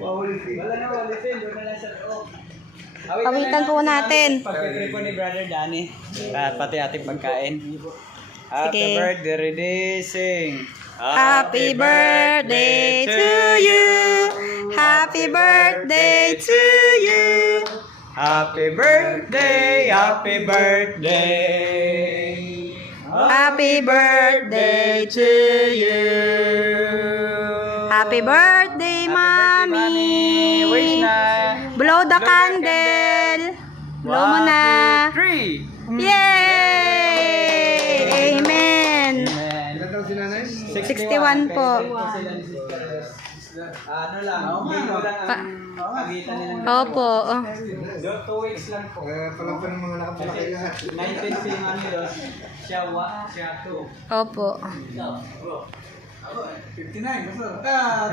Wala na walisin, doon na lang sa loob. Pawitan po natin. Pagpipre po ni Brother Danny. Pati ating pagkain. Happy Sige. birthday, ready, sing. Happy birthday to you. Happy birthday to you. Happy birthday, happy birthday. Happy birthday to you. Happy birthday, mommy. Wish na. Blow the candle. Blow mo na. 1, 2, 3. Yay! Amen. Ilan daw si nanay? 61 po. Ano lang, video lang ang pagitan nilang Opo. 2 weeks lang po. Palang pa ng mga nakapala kayo lahat. 19 si Mami Ros, siya 2. Opo. 59, basta.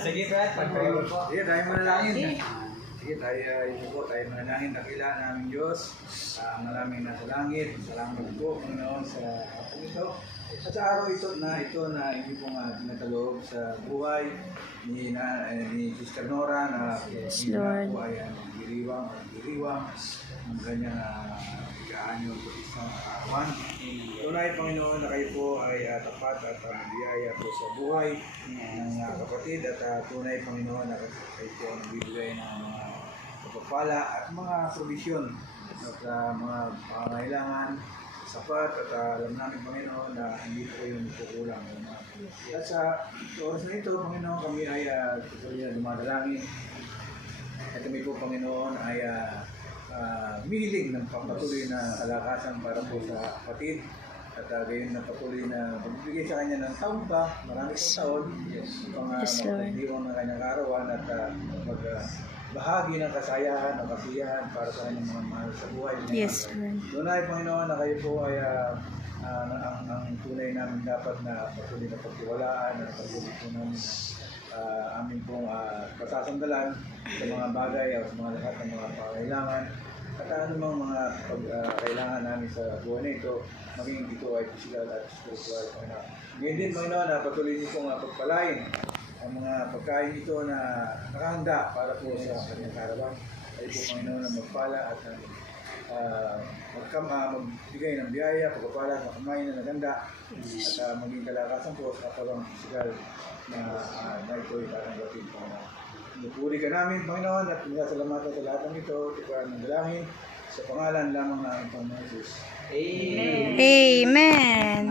Sige, Brad, pag-pray po. Sige, tayo manalangin. Sige, tayo manalangin. Dakila namin Diyos. Maraming nasa langit. Salamat po, Panginoon, sa hapon ito. At sa araw ito na hindi po nga pinataloob sa buhay ni Sister Nora na Yes, hindi na Lord. po ay nagdiriwang ng kanyang kaanyo po isang arawan. Tunay, Panginoon, na kayo po ay tapat at magbiyaya po sa buhay ng kapatid at tunay, Panginoon, na kayo po ang nagbibigay ng mga pagpapala at mga provision at mga pangangailangan sapat at alam namin, Panginoon, na hindi po yung kukulang. At sa oras na ito, Panginoon, kami ay tuloy na dumadalangin. At kami po, Panginoon, ay humihiling ng patuloy na kalakasan para po sa kapatid. At gayon na patuloy na magbibigay sa kanya ng taon pa, marami pong taon, Yes, Lord. magdiwang ng kanyang karawan at bahagi ng kasayahan o kasiyahan para sa kanyang mga mahal sa buhay. Yes, Lord. Tunay, Panginoon, na kayo po ay ang tunay namin dapat na patuloy na pagtiwalaan at patuloy po namin amin pong pasasandalan sa mga bagay o sa mga lahat ng mga pangailangan at anumang mga kailangan namin sa buhay na ito, maging ito ay physical at spiritual. Ngayon din, Panginoon, na patuloy niyo pong pagpalain ang mga pagkain ito na nakahanda para po sa kanyang karawan. Ay po, Panginoon, na magpala at magbigay ng biyaya, pagpapala sa kamay na naganda at maging kalakasan po sa katawang physical na ito ay tatanggapin po na. Pinupuri ka namin, Panginoon, at pinasalamatan sa lahat ng ito. Ito pa ang dalangin sa pangalan lamang ng Panginoon Jesus. Amen. Amen.